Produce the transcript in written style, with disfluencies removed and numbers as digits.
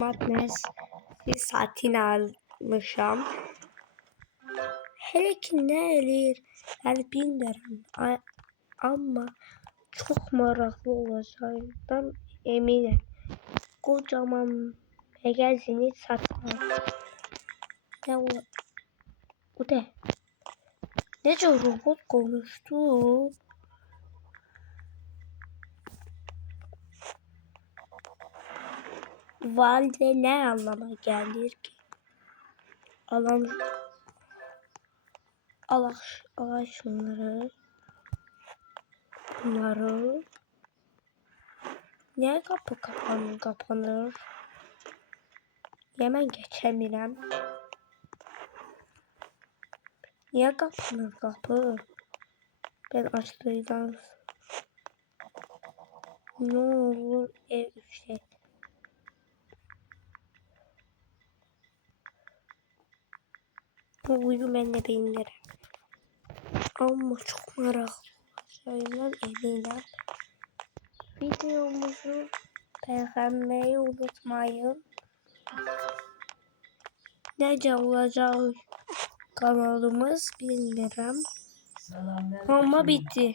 Madness bir saatini almışam. Hele ki ne eləyir bilmirəm. Amma çok maraqlı olacağından eminim. Kocaman magazini satar. Ne o? Bu da. Nece robot konuştu? Valide ne anlama gelir ki? Al şunları. Bunları. Niye kapı kapanır? Hemen geçemirəm. Niye kapanır kapı? Ben açtığımdan. Ne olur ev şey. Bu uyum ben de bilmiyorum. Ama çok meraklı olacağımdan eminim. Videomuzu beğenmeyi unutmayın. Nece olacak kanalımız bilmiyorum. Ama bitti.